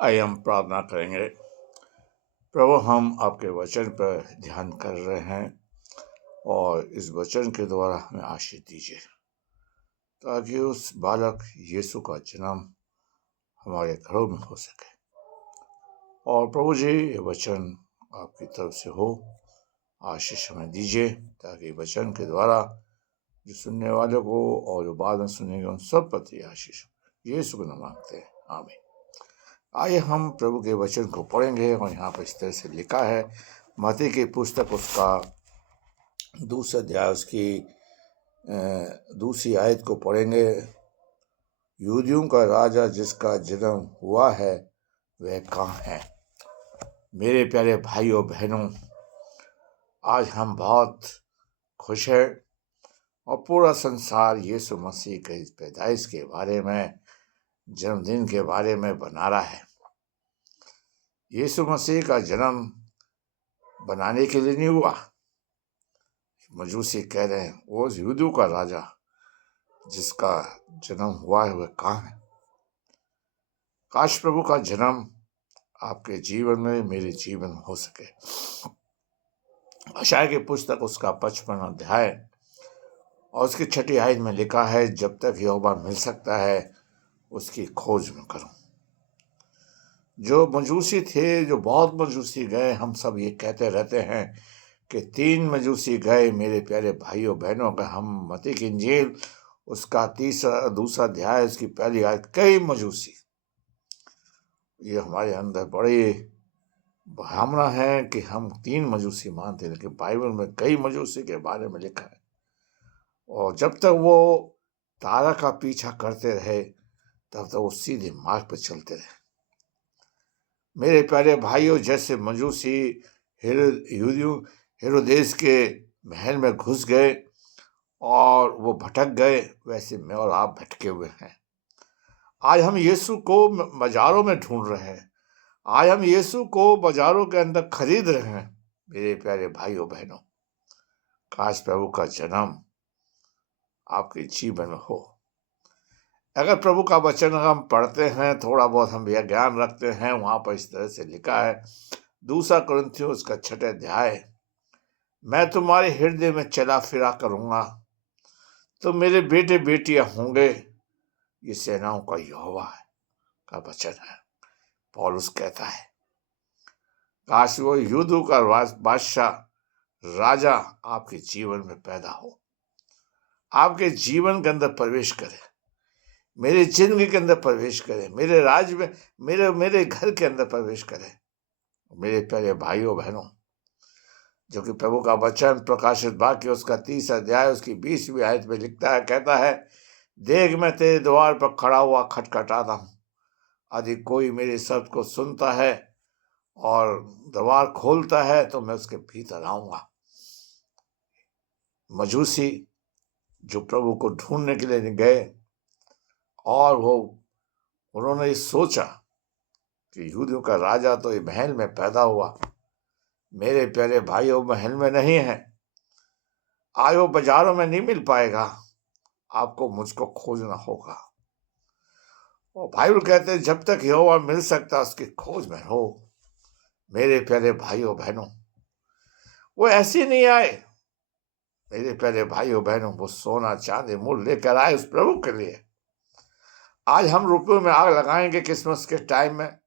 आइए हम प्रार्थना करेंगे। प्रभु, हम आपके वचन पर ध्यान कर रहे हैं और इस वचन के द्वारा हमें आशीष दीजिए, ताकि उस बालक यीशु का जन्म हमारे घरों में हो सके। और प्रभु जी, ये वचन आपकी तरफ से हो, आशीष हमें दीजिए, ताकि वचन के द्वारा जो सुनने वाले को और जो बाद में सुनेंगे उन सब प्रति आशीष यीशु को नाम मांगते हैं, आमीन। आइए हम प्रभु के वचन को पढ़ेंगे। और यहाँ पर इस तरह से लिखा है, मत्ती की पुस्तक उसका दूसरा अध्याय उसकी दूसरी आयत को पढ़ेंगे। यहूदियों का राजा जिसका जन्म हुआ है वह कहाँ है? मेरे प्यारे भाइयों बहनों, आज हम बहुत खुश हैं और पूरा संसार यीशु मसीह के इस पैदाइश के बारे में, जन्मदिन के बारे में बना रहा है। यीशु मसीह का जन्म बनाने के लिए नहीं हुआ। मजूसी कह रहे हैं वो यहूदियों का राजा जिसका जन्म हुआ है वह कहाँ है? काश प्रभु का जन्म आपके जीवन में, मेरे जीवन में हो सके। यशायाह की पुस्तक उसका 55 अध्याय और उसकी 6 आयत में लिखा है, जब तक यहोवा मिल सकता है उसकी खोज में करो। जो मजूसी थे, जो बहुत मजूसी गए, हम सब ये कहते रहते हैं कि 3 मजूसी गए। मेरे प्यारे भाइयों बहनों, का हम मत्ती की इंजील उसका दूसरा अध्याय उसकी पहली आयत, कई मजूसी। ये हमारे अंदर बड़ी भावना है कि हम 3 मजूसी मानते हैं, लेकिन बाइबल में कई मजूसी के बारे में लिखा है। और जब तक वो तारा का पीछा करते रहे तब तक वो सीधे मार्ग पर चलते रहे। मेरे प्यारे भाइयों, जैसे मजूसी हेरोदेस के महल में घुस गए और वो भटक गए, वैसे मैं और आप भटके हुए हैं। आज हम यीशु को बाजारों में ढूंढ रहे हैं। आज हम यीशु को बाजारों के अंदर खरीद रहे हैं। मेरे प्यारे भाइयों बहनों, काश प्रभु का जन्म आपके जीवन में हो। अगर प्रभु का वचन हम पढ़ते हैं, थोड़ा बहुत हम यह ज्ञान रखते हैं, वहां पर इस तरह से लिखा है, 2 कुरिन्थियों उसका 6 अध्याय, मैं तुम्हारे हृदय में चला फिरा करूंगा, तो मेरे बेटे बेटियां होंगे। ये सेनाओं का यहोवा का वचन है। पौलुस कहता है, काश वो यहूदियों का बादशाह, राजा आपके जीवन में पैदा हो, आपके जीवन के अंदर प्रवेश करे, मेरे जिंदगी के अंदर प्रवेश करे, मेरे राज्य में, मेरे घर के अंदर प्रवेश करे। मेरे प्यारे भाइयों बहनों, जो कि प्रभु का वचन प्रकाशित वाक्य उसका 30 अध्याय उसकी 20वीं आयत में लिखता है, कहता है, देख मैं तेरे द्वार पर खड़ा हुआ खटखटाता हूँ, यदि कोई मेरे शब्द को सुनता है और द्वार खोलता है तो मैं उसके भीतर आऊंगा। मजूसी जो प्रभु को ढूंढने के लिए गए और उन्होंने ये सोचा कि यहूदियों का राजा तो ये महल में पैदा हुआ। मेरे प्यारे भाइयों, महल में नहीं है, आयो बाजारों में नहीं मिल पाएगा, आपको मुझको खोजना होगा। और बाइबल कहते हैं, जब तक यहोवा मिल सकता उसकी खोज में हो। मेरे प्यारे भाइयों बहनों, वो ऐसे नहीं आए। मेरे प्यारे भाइयों बहनों, वो सोना चांदी मूल लेकर आए उस प्रभु के लिए। आज हम रुपयों में आग लगाएंगे क्रिसमस के टाइम में,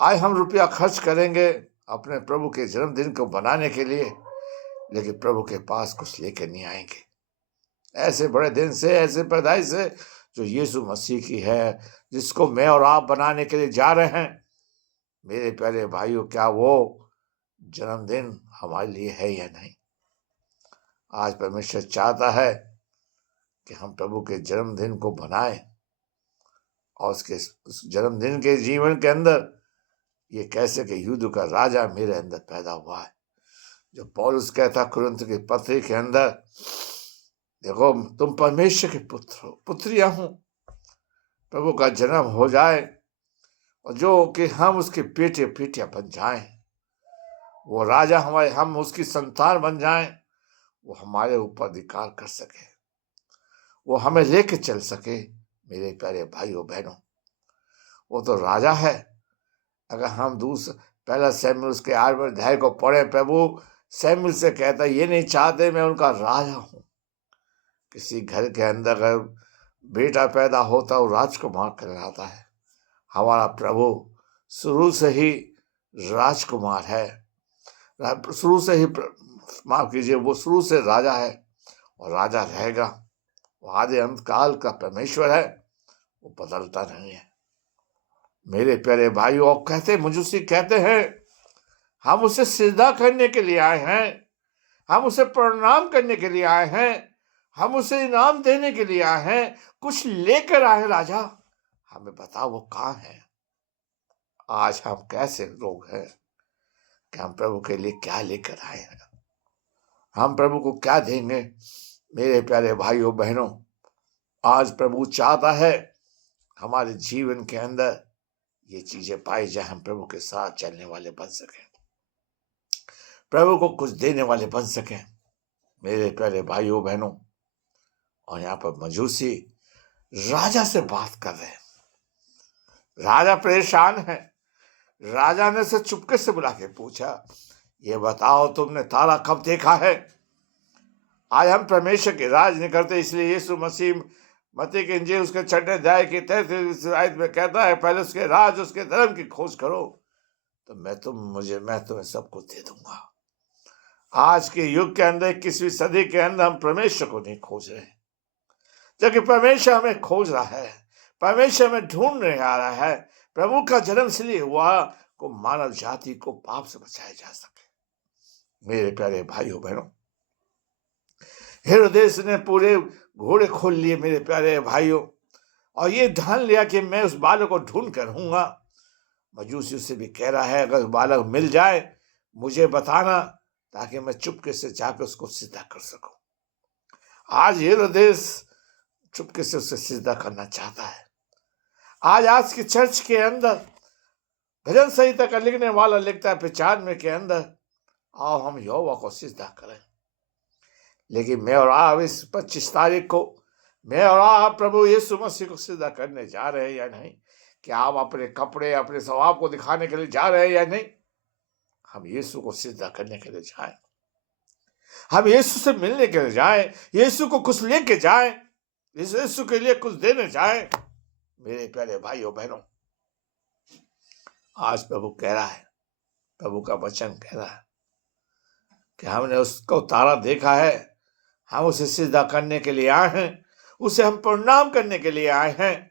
आज हम रुपया खर्च करेंगे अपने प्रभु के जन्मदिन को बनाने के लिए, लेकिन प्रभु के पास कुछ लेके नहीं आएंगे। ऐसे बड़े दिन से, ऐसे पैदाइश से जो यीशु मसीह की है, जिसको मैं और आप बनाने के लिए जा रहे हैं। मेरे प्यारे भाइयों, क्या वो जन्मदिन हमारे लिए है या नहीं? आज परमेश्वर चाहता है कि हम प्रभु के जन्मदिन को बनाएं और उस जन्मदिन के जीवन के अंदर ये कैसे कि यहूदियों का राजा मेरे अंदर पैदा हुआ है। जो पौलुस कहता कुरिन्थ की पत्री के अंदर, देखो तुम परमेश्वर के पुत्र हो, पुत्रियां हो। प्रभु का जन्म हो जाए और जो कि हम उसके बेटे बेटियां बन जाएं, वो राजा हमारे, हम उसकी संतान बन जाएं, वो हमारे ऊपर अधिकार कर सके, वो हमें लेके चल सके। मेरे प्यारे भाइयों बहनों, वो तो राजा है, अगर हम पहला शमूएल उसके 8वें अध्याय को पढ़े, प्रभु शमूएल से कहता ये नहीं चाहते मैं उनका राजा हूं। किसी घर के अंदर अगर बेटा पैदा होता है वो राजकुमार कहलाता है। हमारा प्रभु शुरू से ही राजकुमार है, शुरू से ही माफ कीजिए, वो शुरू से राजा है और राजा रहेगा। वो आदि अंत काल का परमेश्वर है, वो बदलता नहीं है। मेरे प्यारे भाइयों, मजूसी कहते हैं हम उसे सिजदा करने के लिए आए हैं, हम उसे प्रणाम करने के लिए आए हैं, हम उसे इनाम देने के लिए आए हैं, कुछ लेकर आए राजा, हमें बताओ वो कहाँ है। आज हम कैसे लोग हैं कि हम प्रभु के लिए क्या लेकर आए हैं, हम प्रभु को क्या देंगे। मेरे प्यारे भाइयों बहनों, आज प्रभु चाहता है हमारे जीवन के अंदर ये चीजें पाई जाए, हम प्रभु के साथ चलने वाले बन सकें, प्रभु को कुछ देने वाले बन सकें। मेरे प्यारे भाइयों बहनों, और यहाँ पर मजूसी राजा से बात कर रहे हैं। राजा परेशान है। राजा ने से चुपके से बुला के पूछा, ये बताओ तुमने तारा कब देखा है। आज हम परमेश्वर के राज नहीं करते, इसलिए यीशु मसीह मत्ती के इंजील उसके 6 अध्याय की 33 आयत में कहता है, पहले उसके राज उसके धर्म की खोज करो तो मैं तुम्हें सब कुछ दे दूंगा। आज के युग के अंदर 21वीं सदी के अंदर हम परमेश्वर को नहीं खोज रहे, जबकि परमेश्वर हमें खोज रहा है, परमेश्वर हमें ढूंढने आ रहा है। प्रभु का जन्म इसलिए हुआ को मानव जाति को पाप से बचाया जा सके। मेरे प्यारे भाइयों बहनों, हेरोदेस ने पूरे घोड़े खोल लिए मेरे प्यारे भाइयों, और ये ठान लिया कि मैं उस बालक को ढूंढ कर रहूंगा। मजूसी से भी कह रहा है अगर बालक मिल जाए मुझे बताना, ताकि मैं चुपके से जाकर उसको सिद्धा कर सकूं। आज हेरोदेस चुपके से उसे सिद्धा करना चाहता है। आज की चर्च के अंदर भजन संहिता का लिखने वाला लिखता है 95 के अंदर, आओ हम यहोवा को सिद्धा करें। लेकिन मैं और आप इस 25 तारीख को मैं और आप प्रभु यीशु मसीह को सिद्धा करने जा रहे हैं या नहीं? क्या आप अपने कपड़े अपने स्वभाव को दिखाने के लिए जा रहे हैं या नहीं? हम यीशु को सिद्धा करने के लिए जाएं, हम यीशु से मिलने के लिए जाएं, यीशु को कुछ लेके जाएं, यीशु के लिए कुछ देने जाएं। मेरे प्यारे भाइयों बहनों, आज प्रभु कह रहा है, प्रभु का वचन कह रहा है कि हमने उसको तारा देखा है, हम उसे सिद्धा करने के लिए आए हैं, उसे हम प्रणाम करने के लिए आए हैं।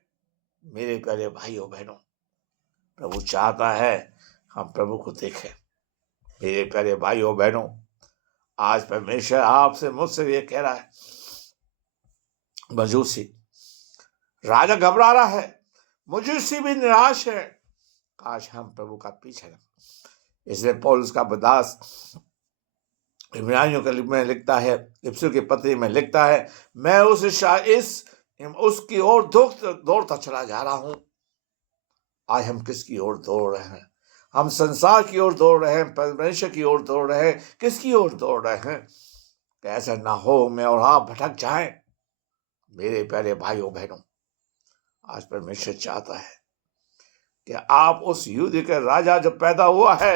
मेरे प्यारे भाइयों बहनों, प्रभु चाहता है हम प्रभु को देखें। मेरे प्यारे भाइयों बहनों, आज परमेश्वर आपसे मुझसे ये कह रहा है, मजूसी राजा घबरा रहा है, मजूसी भी निराश है, काश हम प्रभु का पीछे न। इसलिए पौलुस का दास इब्रानियों के में लिखता है, इफिसियों की पत्री में लिखता है, मैं उसकी ओर दौड़ता चला जा रहा हूं। आज हम किसकी ओर दौड़ रहे हैं? हम संसार की ओर दौड़ रहे हैं, परमेश्वर की ओर दौड़ रहे हैं, किसकी ओर दौड़ रहे हैं? कि ऐसा ना हो मैं और आप भटक जाएं। मेरे प्यारे भाइयों बहनों, आज परमेश्वर चाहता है कि आप उस युद्ध के राजा जो पैदा हुआ है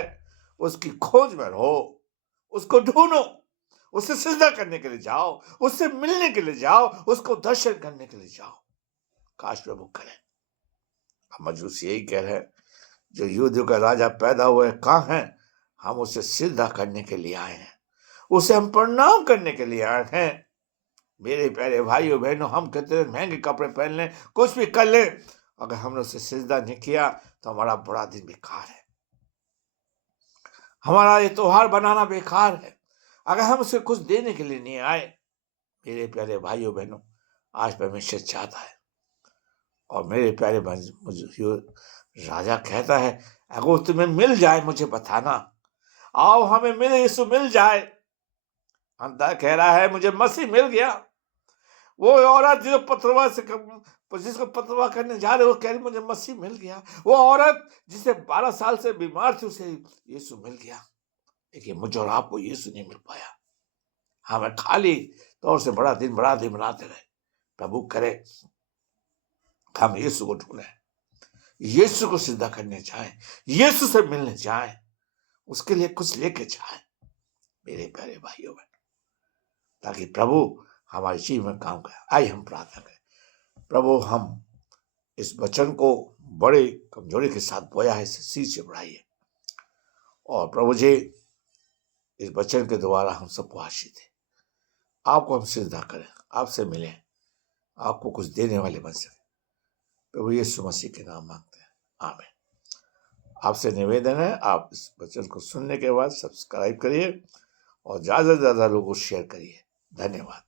उसकी खोज में रहो, उसको ढूंढो, उसे सिद्धा करने के लिए जाओ, उससे मिलने के लिए जाओ, उसको दर्शन करने के लिए जाओ। काश प्रभु करें। हम मजूसी यही कह रहे हैं, जो युद्ध का राजा पैदा हुआ है कहाँ है? हम उसे सिद्धा करने के लिए आए हैं, उसे हम प्रणाम करने के लिए आए हैं। मेरे प्यारे भाइयों बहनों, हम कितने महंगे कपड़े पहन लें, कुछ भी कर लें, अगर हमने उसे सिजदा नहीं किया तो हमारा बड़ा दिन बेकार है, हमारा ये त्योहार बनाना बेकार है, अगर हम उसे कुछ देने के लिए नहीं आए। मेरे प्यारे भाइयों बहनों, आज परमेश्वर चाहता है, और मेरे प्यारे राजा कहता है, अगर तुम्हें मिल जाए मुझे बताना, आओ हमें मिले, यीशु मिल जाए। अंधा कह रहा है मुझे मसीह मिल गया। वो औरत जो पथरवा से जिसको पथरवा करने जा रहे, वो कह रही मुझे मसीह मिल गया। वो औरत जिसे 12 साल से बीमार थी, उसे यीशु मिल गया। लेकिन मुझे और आपको यीशु नहीं मिल पाया। हमें खाली तौर से बड़ा दिन बनाते रहे। प्रभु करे हम यीशु को ढूंढे, यीशु को सिद्ध करने जाएं, यीशु से मिलने जाएं, उसके लिए कुछ लेके जाएं मेरे प्यारे भाइयों बहन, ताकि प्रभु हमारे जीवन में काम करे। आइए हम प्रार्थना करें। प्रभु, हम इस वचन को बड़े कमजोरी के साथ बोया है, इसे सीध से बढ़ाइए, और प्रभु जी इस वचन के द्वारा हम सबको आशीष दें, आपको हम सिद्ध करें, आपसे मिलें, आपको कुछ देने वाले बन सके। प्रभु यीशु मसीह के नाम मांगते हैं, आमीन। आपसे निवेदन है, आप इस वचन को सुनने के बाद सब्सक्राइब करिए और ज़्यादा से ज़्यादा लोगों को शेयर करिए। धन्यवाद।